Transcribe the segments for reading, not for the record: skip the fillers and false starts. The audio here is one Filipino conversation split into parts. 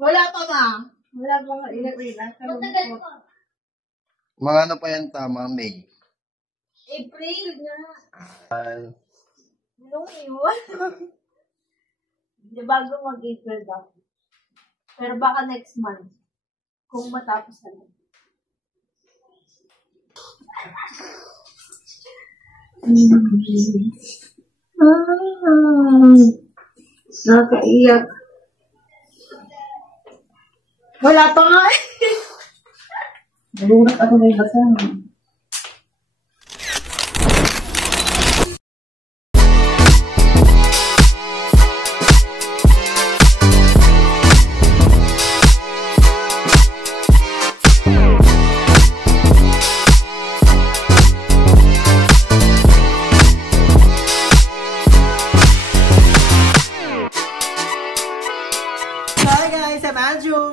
Wala pa ma. Wala pa nga ilagay. Mga ano pa yan tama, Meg? April na. Nung iwan. Di bago mag-April daw. Pero baka next month. Kung matapos na. Nakaiyak. Wala pa nga eh. Nalungat ako may basa.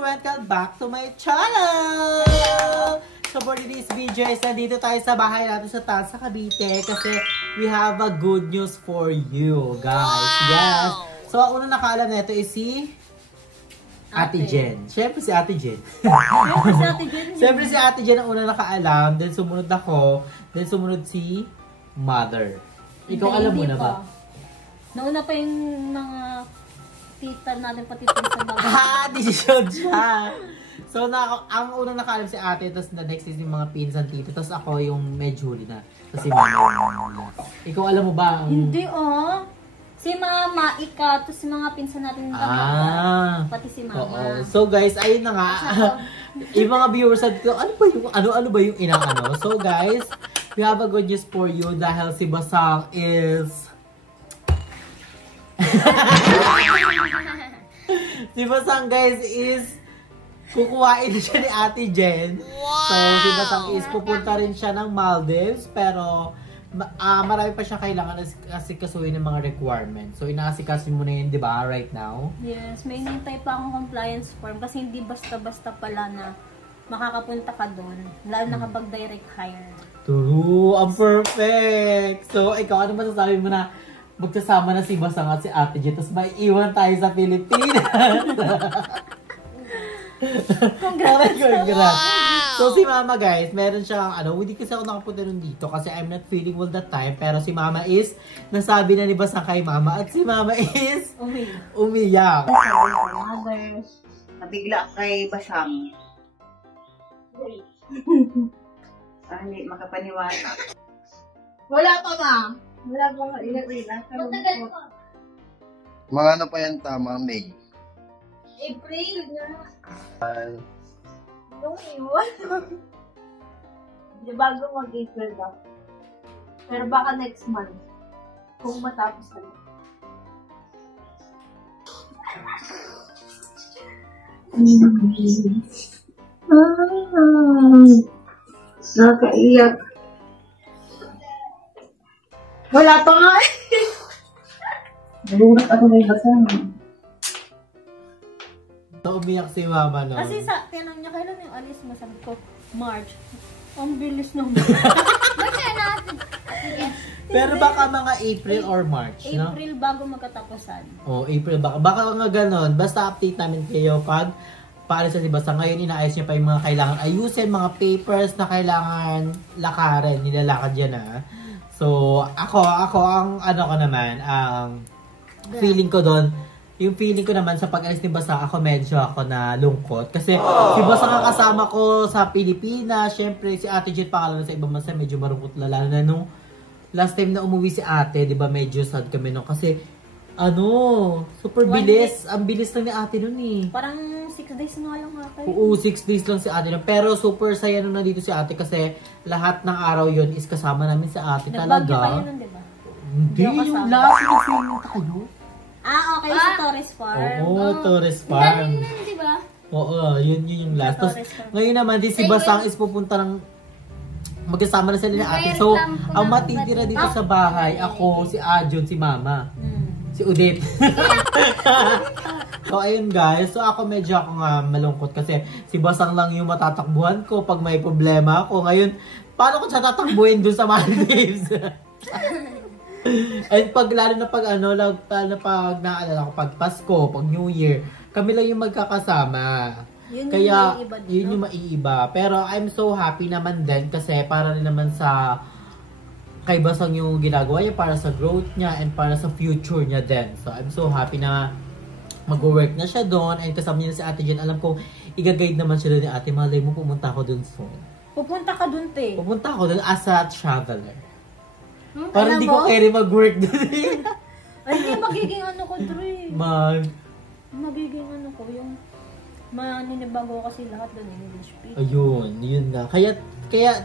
Welcome back to my channel! So for today's video is nandito tayo sa bahay natin sa taas sa Cavite kasi we have a good news for you guys. Yes! So ang unang nakaalam na ito is si Ate Jen. Siyempre si Ate Jen. Siyempre si Ate Jen ang unang nakaalam. Then sumunod ako. Then sumunod si Mother. Ikaw alam mo na ba? Nauna pa yung mga tita natin pati pinsan natin. Decision siya. So, ang unang nakaalam si ate, tapos na next is yung mga pinsan tito, tapos ako yung medyo huli na. Tapos si mama. Ikaw alam mo ba? Hindi si mama, ika, tapos si mga pinsan natin pati si mama. Oo. So guys, ayun na nga. Yung mga viewers said ko, ano ba yung inang-ano? So guys, we have a good news for you dahil si Basang is... Si Basang guys is kukuhain na siya ni Ate Jen. So si Basang is pupunta rin siya ng Maldives pero marami pa siya kailangan asikasuhin ng mga requirements. So inaasikaso mo na yun, di ba, right now? Yes, may hinintay pa akong compliance form kasi hindi basta-basta pala na makakapunta ka doon. Lalo na kapag direct hire. True, ang perfect! So ikaw, ano masasabi mo na magkasama na si Basang at si Ate Jen, tapos maiiwan tayo sa Pilipinas. Congrats! Congrats! So si Mama guys, meron siyang hindi kasi ako nakapunta nun dito kasi I'm not feeling well that time. Pero si Mama is, nasabi na ni Basang kay Mama at si Mama is umiyak. Mother, nabigla kay Basang. Hindi makapaniwala. Wala pa ma. Wala pa nga ilagay. Mga ano pa yan tama, Meg? April na. Nung iwan. Di bago mag-April daw. Pero baka next month. Kung matapos na. Nakaiyak. Wala pa nga eh. Nalungat ako may basa. So umiyak si Mama no? Kasi tinanong niya, kailan yung alis mo? Sabi ko, March. Ang bilis naman. Pero baka mga April or March, no? April bago magkatapusan. April baka nga ganon. Basta update namin kayo pag paalis sa si Basta. Ngayon inaayos niya pa yung mga kailangan ayusin, mga papers na kailangan lakarin. Nilalakad yan So ako ang ko naman, ang feeling ko doon, yung feeling ko naman sa pag-alis ni Basa, medyo na lungkot. Kasi si Basa ang kasama ko sa Pilipinas. Siyempre, si Ate Jen pangalan sa ibang bansa, medyo marungkot lalo na nung last time na umuwi si ate, di ba medyo sad kami nung kasi super bilis. Ang bilis lang ni ate nun eh. Parang 6 days nga lang ata yun. Oo, 6 days lang si ate nun. Pero super saya nung nandito si ate kasi lahat ng araw yun is kasama namin si ate talaga. Nagbagyo kayo nun, di ba? Hindi, yung last yung nag-swimming tayo. Okay, sa Torres Farm. Oo, Torres Farm. Galing di ba? Oo, yun yung last. Tapos, ngayon naman, si Basang is pupunta ng magkasama na sila ni ate. So, ang matitira dito sa bahay, ako, si Ajon, si Mama. Si Udit. So, ayun guys. So, ako medyo nga malungkot kasi si Basang lang yung matatakbuhan ko pag may problema ako. Ngayon, paano ko siya tatakbuhin dun sa Maldives? And lalo na pag naalala ko pag Pasko, pag New Year, kami lang yung magkakasama. Yun Kaya, yung maiiba dun, yun no? yung maiiba. Pero I'm so happy naman din kasi para rin naman sa kay Basang yung ginagawa niya para sa growth niya and para sa future niya din. So, I'm so happy na mag-work na siya doon and kasama niya na si Ate Jen. Alam ko, i-guide naman siya doon ni Ate. Malay mo, pumunta ako doon soon. Pupunta ka dun, te. Pupunta ako doon as a traveler. Hmm, Parang alam hindi mo? ko carry mag-work doon. Ay, hindi, magiging ano ko, Dre. Magiging ano ko, yung maninibago kasi lahat doon, English speaking. Ayun, yun nga. Kaya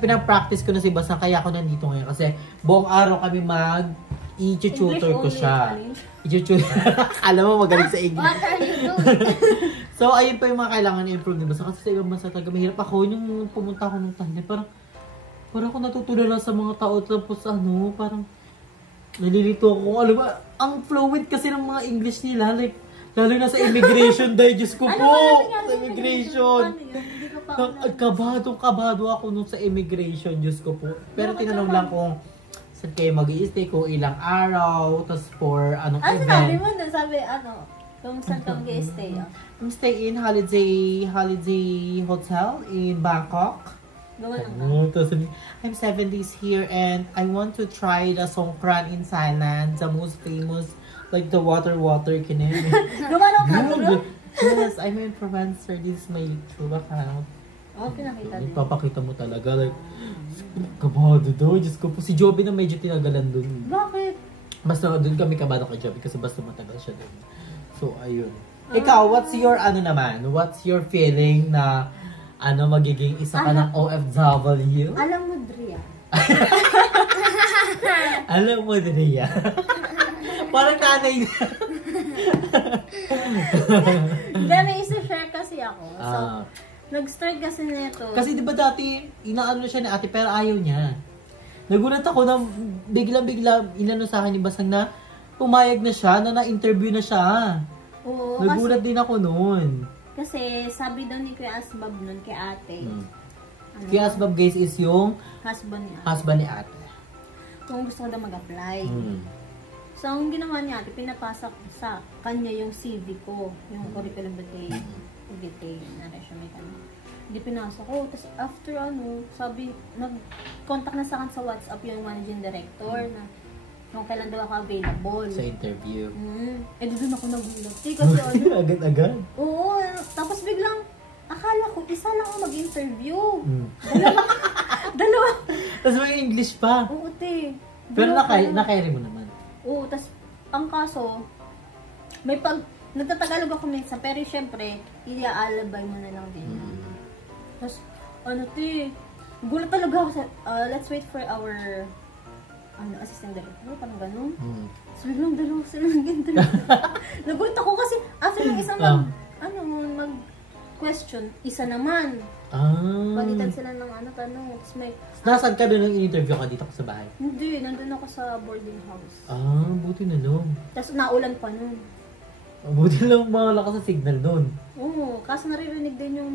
pinapractice ko na si Basang, kaya ako nandito ngayon. Kasi buong araw kami i-tutor ko siya. I-tutor. Alam mo, magaling sa English. What are you doing? So, ayun pa yung mga kailangan i-improve ni Basang. Kasi sa ibang bansa talaga, mahirap ako. Yung pumunta ako ng Thailand, parang ako natutunan lang sa mga tao. Tapos parang nalilito ako. Alam mo, ang fluent kasi ng mga English nila. Like, lalo na sa immigration dahil, Diyos ko po! Sa immigration! Kabado ako nung sa immigration, Diyos ko po. Pero tinanong lang kung saan kayo mag-i-stay, kung ilang araw, tas for anong Ano sabi event. mo doon? Sabi, kung saan ka mag-i-stay, I'm staying in holiday hotel in Bangkok. Gawa lang ba? Tapos sabi, I'm 7 days here and I want to try the Songkran in Thailand, the most famous, like the water canal. Gawa lang ka, bro? Yes, I'm an influencer. This is my YouTube account. Pinakita din. Ipapakita mo talaga, like, kabado daw. Diyos ko po, si Joby na medyo tinagalan dun. Bakit? Basta dun kami kabado kay Joby kasi basta matagal siya dun. So, ayun. Ikaw, what's your naman? What's your feeling na magiging isa ka ng OFW? Alam mo, Dria. Alam mo, Drea. Parang nanay na. Hindi, may isa-share kasi ako. So, nag-start kasi nito. Kasi di ba dati, inaano siya ni ate pero ayaw niya. Nagulat ako na biglang inano sa akin ni Basang na pumayag na siya, na na-interview na siya. Oo, Nagulat din ako noon. kasi sabi daw ni Kuya Asbab nun kay ate, Kaya Asbab guys is yung husband niya, husband ni ate. kung gusto ko daw mag-apply. Mm. So, ang ginawa niya ate, pinapasa sa kanya yung CV ko, yung curriculum vitae, na resume ka na. Hindi pinasa ko. Tapos after sabi, nag-contact na sa akin sa WhatsApp yung managing director na kung kailan daw ako available. Sa interview. Doon ako nagulat. Kasi Agad-agad. oo, tapos biglang, akala ko, isa lang ako mag-interview. Dalawa. Tapos may English pa. Oo, te. Pero Dalawa. na-carry mo naman. Oo, tas ang kaso, nagtatagalog ako minsan, pero syempre, iaalabay mo na lang din. Tas, gulat talaga ako sa, let's wait for our, assistant director, parang ganun. So, biglang dalawa sila nag-interview. Nagulat ako kasi, after ng isang mag-question, isa naman. Palitan sila ng tanong. Tapos may, Nasaan ka doon ng interview ka dito sa bahay? hindi, nandun ako sa boarding house. Buti na lang. Tapos naulan pa nun. Buti lang malakas sa signal doon. Oo, kaso naririnig din yung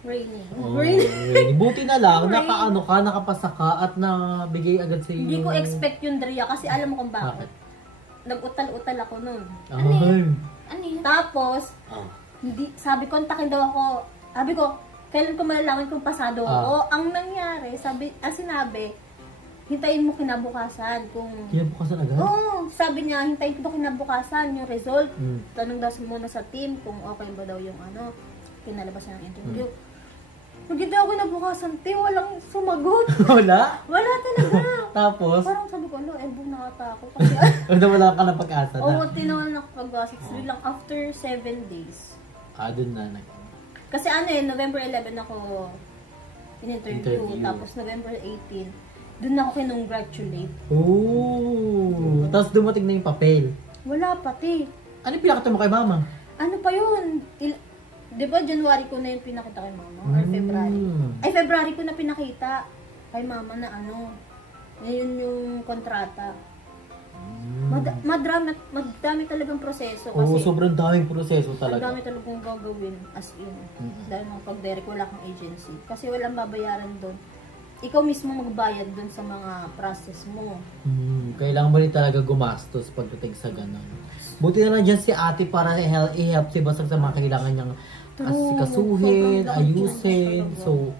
raining. Rainy. Buti na lang, nakapasa ka at nabigay agad sa iyo. Hindi ko expect yung Dria kasi alam mo kung bakit. Bakit? Nag-utal-utal ako nun. Ay. Tapos, sabi kontakin daw ako. Sabi ko, kailan ko malalaman kung pasado ako? Ang nangyari, sinabi, hintayin mo kinabukasan. Kinabukasan agad? Oo, sabi niya, hintayin ko kinabukasan yung result. Mm. Tanong daw muna sa team kung okay ba daw yung pinalabasan ng interview. Hindi ako kinabukasan, walang sumagot. Wala? Wala talaga. Tapos? Parang sabi ko, elbow na ata ako. Kasi, Wala ka na pag-asa na? oo, tinawan na pag-asa. Lang after 7 days. Doon na. Kasi November 11 ako in-interview. Tapos November 18, doon ako kinongratulate. Tapos dumating na yung papel. Wala pati. Ano yung pinakita mo kay mama? Ano pa yun? Di ba January ko na yung pinakita kay mama? Or February? Ay, February ko na pinakita kay mama na ngayon yung kontrata. Madami talagang proseso kasi Sobrang daming proseso talaga. madami talagang gagawin as in. Dahil mga pag-direct wala kang agency. Kasi walang babayaran doon. ikaw mismo magbayad dun sa mga process mo. Kailangan mo rin talaga gumastos pagdating sa ganun. Buti na lang dyan si ate para i-help si Basang sa mga kailangan niyang asikasuhin, Sobrang ayusin. dyan. So,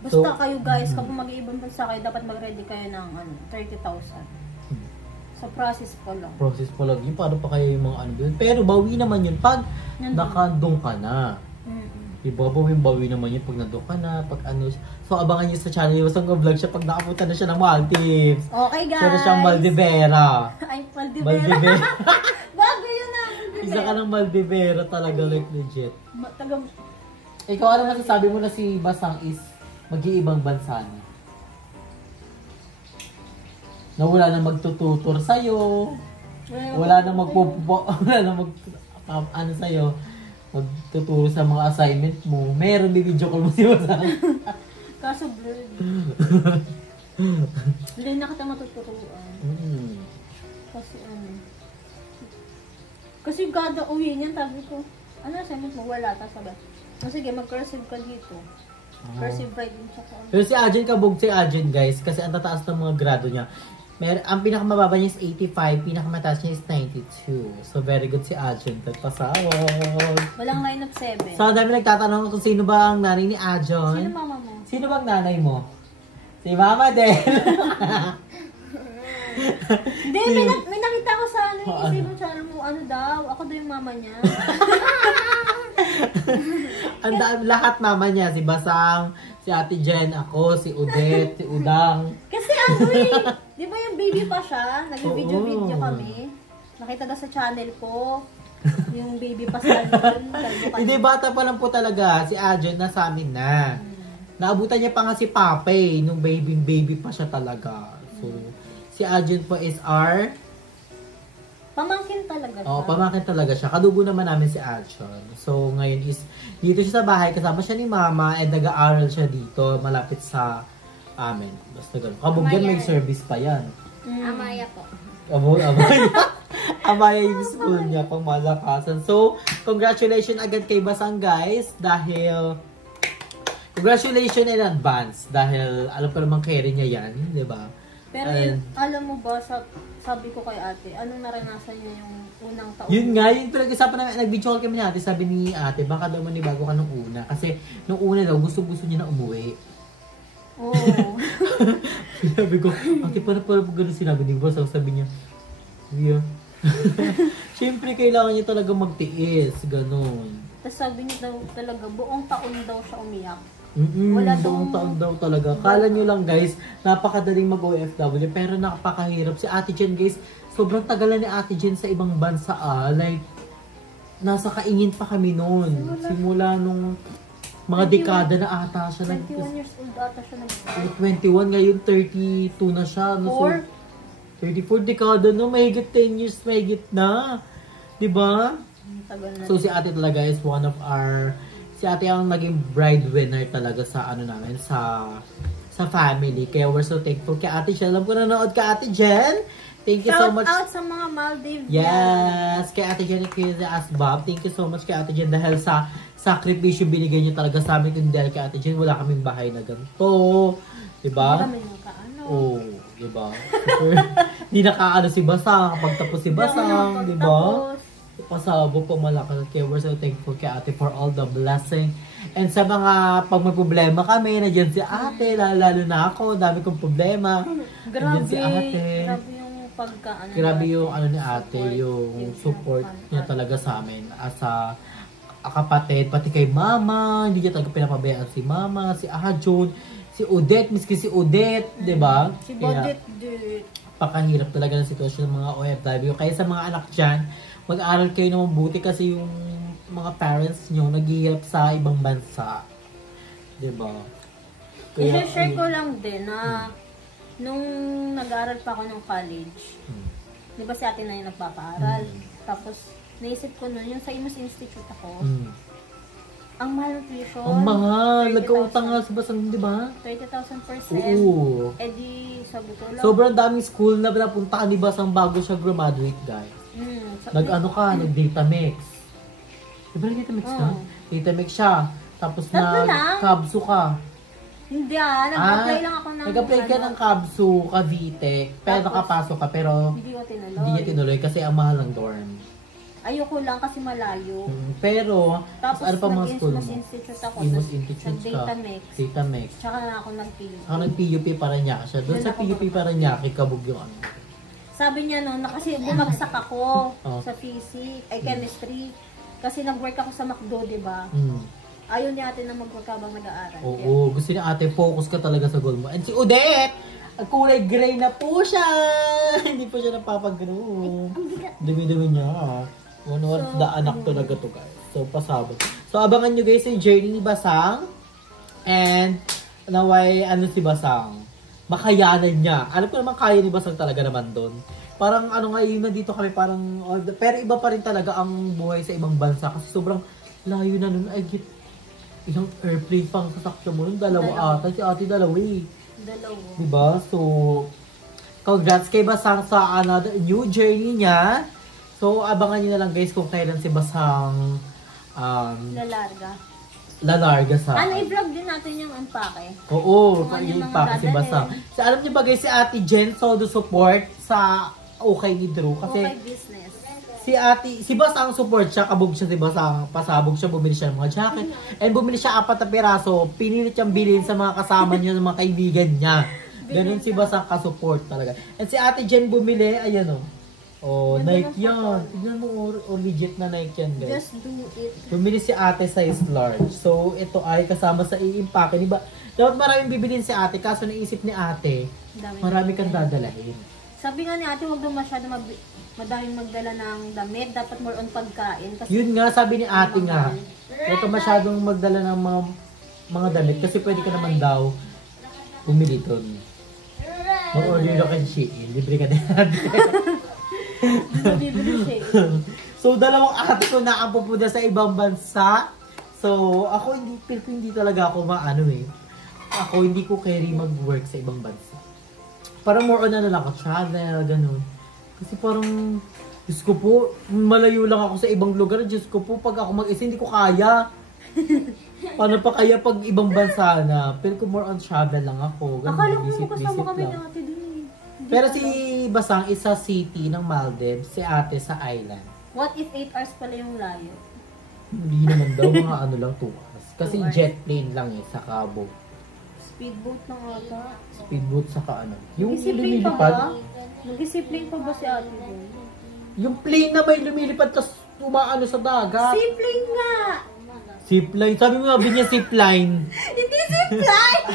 Basta kayo guys, kapag mag-iibang bansa kayo, dapat mag-ready kayo ng 30,000. Sa process pa lang. process pa lang yun. Paano pa kayo yung mga ano yun? Pero bawi naman yun pag nakandong ka na. Diba? Bawi naman yun pag nandun ka na, pag ano. So, abangan nyo sa channel. Basang vlog siya pag nakapunta na siya ng Maldives. Okay guys. Siya na siyang Maldivera. Ay, Maldivera. Bago yun na. Isa ka ng Maldivera talaga, like legit. Taga, Ikaw, ano masasabi mo na si Basang is mag-iibang bansa na? Na wala na magtututor sa'yo. Wala na wala na ano sa'yo. Magtuturo sa mga assignment mo. Meron video call mo si Basang. kaso blurred. Hindi na kita matuturuan. Kasi kasi kada uwi niyan, sabi ko, ano assignment mo? Wala. Tapos sabi, sige, mag-cursive ka dito. Cursive writing siya ko. Pero si Arjen, kabog si Arjen guys. Kasi ang tataas ng mga grado niya. Ang pinakamababa niya is 85, pinakamataas niya is 92. So, very good si Arjen. Tagpasawag. Walang line of 7. So, ang dami nagtatanong kung sino ba ang nanay ni Arjen. Sino mama mo? Sino bang nanay mo? Si Mama din. Hindi, may nakita ko sa isipin channel mo, daw, ako daw yung mama niya. Lahat mama niya. Si Basang, si Ate Jen, ako, si Odette, si Udang. Kasi di ba yung baby pa siya? Nag-video kami. Nakita daw sa channel ko. Yung baby pa sa Hindi, bata pa lang po talaga. Si Arjen nasa amin na. Naabutan niya pa nga si Pape, nung baby pa siya talaga. So, si Arjen po is our... Pamangkin talaga siya. Oo, pamangkin talaga siya. Kadugo naman namin si Arjen. So, ngayon is, dito siya sa bahay, kasama siya ni Mama, and nag-aaral siya dito, malapit sa amin. Basta gano'n. Kabugyan, may service pa yan. Amaya po. Amaya. Amaya yung school niya, pang malakasan. So, congratulations agad kay Basang, guys, dahil... Congratulations in advance dahil alam pa naman carry niya yan, di ba? Pero alam mo ba, sabi ko kay ate, anong naranasan niya yung unang taon? Yun nga, yung pinag-isapan namin, nag-video call kami ni ate, sabi ni ate, baka daw manibago ka nung una. Kasi nung una daw, gusto niya na umuwi. Oo. Sabi ko, ate, paano gano'n sinabi ni boss? Sabi niya, yeah. Siyempre, kailangan niya talaga magtiis, gano'n. Tapos sabi niya daw talaga, buong taon daw siya umiyak. Wala buong taon daw talaga. Kala nyo lang guys, napakadaling mag-OFW pero napakahirap. Si Ate Jen guys, sobrang tagal na ni Ate Jen sa ibang bansa Like, nasa kaingin pa kami noon. Simula nung mga dekada na ata siya. 21 years old ata siya nag-start. 21, ngayon 32 na siya. No? So, 34 dekada no, mahigit 10 years, mahigit na. Diba? Tagal na. So si ate talaga is one of our... Si ate ang naging breadwinner talaga sa ano namin, sa family. Kaya we're so thankful kay Ate Jen. Alam ko nanood ka Ate Jen. Thank you so much. Shout out sa mga Maldives. Yes, kay Ate Jen at kay Asbab. Thank you so much kay Ate Jen dahil sa sakripisyo binigay niyo talaga sa amin. Kung dahil kay Ate Jen, wala kaming bahay na ganito. Diba? Hindi kami nakaano. Oh, diba? Hindi nakaano si Basang. Pagtapos si Basang, diba? Pasabo po malakas. Kaya we're so thankful kay ate for all the blessing. And sa mga pag may problema kami, nandiyan si ate, lalo na ako, dami kong problema. Grabe, si ate. grabe yung pagkaano. Grabe yung ano ni ate, yung support niya talaga sa amin as a kapatid, pati kay mama, hindi niya talaga pinapabayaan si mama, si Ahajun, si Odette, miski si Odette, di ba? Si Bodette, Pakahirap talaga ng sitwasyon ng mga OFW. Kaya sa mga anak dyan, mag-aaral kayo na mabuti kasi yung mga parents nyo naghihirap sa ibang bansa. Diba? I-share ko lang din na nung nag-aaral pa ako ng college, di ba si ate na yung nagpapaaral? Tapos, naisip ko nun, yung sa Imus Institute ako, ang mahal ng tuition. Ang mahal. Nagkautang nga sa Basang, di ba? 30,000 per sem. Oo. Eh di, sabi ko lang. Sobrang daming school na napunta ni Basang bago siya graduate, guys. Nag-ano ka, nag-Datamix. Di ba nag-Datamix ka? Datamix siya. Tapos nag-Kabso ka. Hindi nag-apply lang ako ng... Nag-apply ka ng Kabsu, Cavite, pero Tapos, nakapasok ka, pero Hindi ko tinuloy. hindi niya tinuloy kasi ang mahal ng dorm. Ayoko lang kasi malayo. Pero, Tapos ano pa mga school mo? Institute ako. Imus tas Institute ka. Nag-Datamex. Datamex. Tsaka na ako nag-PUP. Ako nag-PUP Paranaque siya. Doon Doon sa ako PUP Paranaque, kabog yung ano. Sabi niya noon, na kasi bumagsak ako Oh. sa physics, chemistry. Kasi nag-work ako sa McDo, di ba? Ayaw niya ate na mag-work habang nag-aaral. Oo, gusto niya ate, focus ka talaga sa goal mo. And si Odette, ang kulay gray na po siya. Hindi po siya napapag-groom. Dumi-dumi niya. Ano, the anak talaga to guys. So, pasabot. So, abangan nyo guys yung journey ni Basang. And, naway, ano si Basang? Makayanan niya. Alam ko naman kaya ni Basang talaga naman doon. Parang ano nga yun, nandito kami parang, pero iba pa rin talaga ang buhay sa ibang bansa. Kasi sobrang layo na nun. I get ilang airplane pang sasakyan mo nun. Dalawa ata. Si ate dalawa eh. Dalawa. Diba? So, congrats kay Basang sa another new journey niya. So, abangan niyo na lang guys kung kailan si Basang lalarga sa... i-vlog din natin yung unpake. Oo, Kung ano yung mga pa si dadalhin. Basang. So, alam niyo ba guys, si Ate Jen Sodo support sa Okay ni Drew. Kasi Okay business. si Basang support siya, kabog siya si Basang, pasabog siya, bumili siya ng mga jacket. And bumili siya 4 na piraso, pinilit siyang bilhin sa mga kasama niya, sa mga kaibigan niya. Ganun si Basang ka-support talaga. And si Ate Jen bumili, ayan o. Oh, Nike yan. Tignan mo, legit na Nike yan, guys. Just do it. Bumili si ate size large. So, ito ay kasama sa i-impake. Diba? Dapat maraming bibilin si ate. Kaso naisip ni ate, marami kang dadalahin. Sabi nga ni ate, huwag daw masyado madaming magdala ng damit. Dapat more on pagkain. Kasi Yun nga, sabi ni ate nga. Huwag ka masyadong magdala ng mga damit. Kasi pwede ka naman daw bumili doon. Mag-order ka kay Shein. Libre ka din ate. bibili siya. So, dalawang ate ko na ang pupunta sa ibang bansa. So, ako hindi talaga ako maano eh. Ako hindi ko carry mag-work sa ibang bansa. Parang more on ano lang ako, travel, ganun. Kasi parang, Diyos ko po, malayo lang ako sa ibang lugar. Diyos ko po, pag ako mag-isa, hindi ko kaya. Paano pa kaya pag ibang bansa na? Pero kung more on travel lang ako. Ganun, Akala ko visit kasama kami ni lang. ate din. Pero si Basang is sa city ng Maldives, si ate sa island. What if 8 hours pala yung layo? Hindi naman daw, mga ano lang, 2 hours. Kasi 2 hours. jet plane lang eh, sa Cabo. Speedboat lang ata. Speedboat saka ano. Yung Nag-isipling pa lumilipad, ba? Nag-isipling pa ba si ate din? yung plane na may lumilipad tas umaano sa dagat. Zipline nga! Zipline. Sabi mo nga niya zipline. Hindi zipline!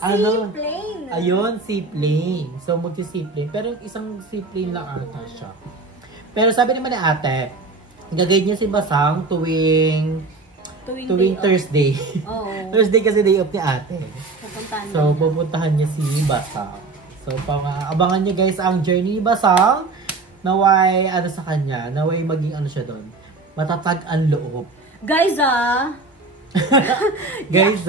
Ano? Seaplane! Ayun, seaplane. So, magsi-seaplane. Pero yung isang seaplane lang ata siya. Pero sabi naman ni ate, gagawin niya si Basang tuwing Tuwing Thursday. Oo. Thursday kasi day off ni ate. Pupuntahan So, pupuntahan niya si Basang. So, abangan niya guys ang journey ni Basang. Naway, ano sa kanya, naway maging ano siya doon. Matatag ang loob. Guys Guys,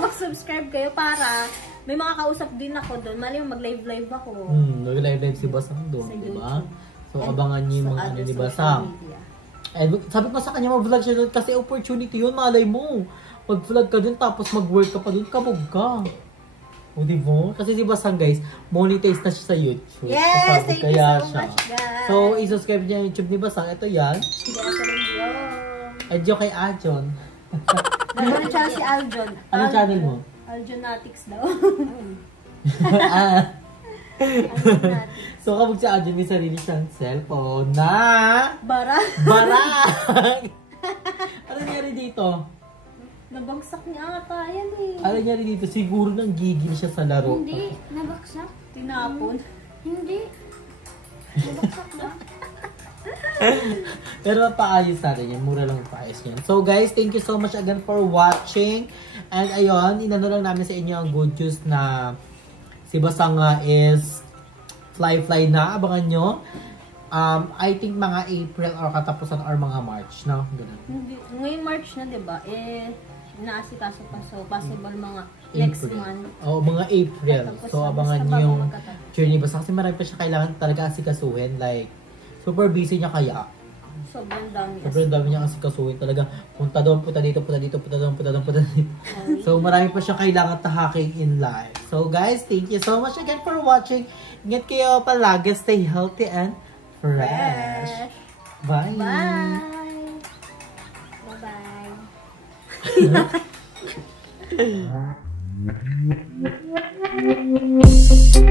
mag-subscribe kayo para may mga kausap din ako doon. Mali mo mag-live ako. nag-live si Basang doon, Sa di ba? YouTube. So, abangan niyo yung mga ano ni Basang. And sabi ko sa kanya, mag-vlog siya doon kasi opportunity yun, malay mo. Mag-vlog ka doon, tapos mag-work ka pa doon, kabog ka. O, di ba? Kasi si Basang, guys, monetize na siya sa YouTube. Yes! Kapag Thank you kaya so siya. much, guys! So, i-subscribe niya yung YouTube ni Basang. Ito yan. Adyo kay Ajon. Nagano channel si Aljon. Anong channel mo? Aljonatics daw. Aljonatics. So, kapag si Ajon, may sarili siyang cellphone na Bara? barang! Ano nangyari dito? Nabagsak niya ata yan eh. Ano nangyari dito? Siguro nang gigil siya sa laro. Hindi, nabaksak. Tinapon. Hindi. Nabaksak ba? Pero paayos natin yan. Mura lang paayos yan. So guys, thank you so much again for watching. And ayun, inano lang namin sa inyo ang good news na si Basang is fly na. Abangan nyo. I think mga April or katapusan or mga March, no? Ganun. Hindi. Ngayong March na, di ba? Inaasikaso pa. So, possible mga next April. month. Oo, mga April. Tapos, So, basta abangan bago nyo yung magkataon. journey Basang. Kasi marami pa siya kailangan talaga asikasuhin. Like, super busy niya kaya. So, sobrang dami. Sobrang dami niya kasi kasuhin talaga. Punta doon, punta dito, punta dito, punta doon, punta doon, punta dito. So marami pa siyang kailangan tahaking in life. So guys, thank you so much again for watching. Ingat kayo palagi. Stay healthy and fresh. Bye. Bye!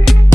Bye-bye.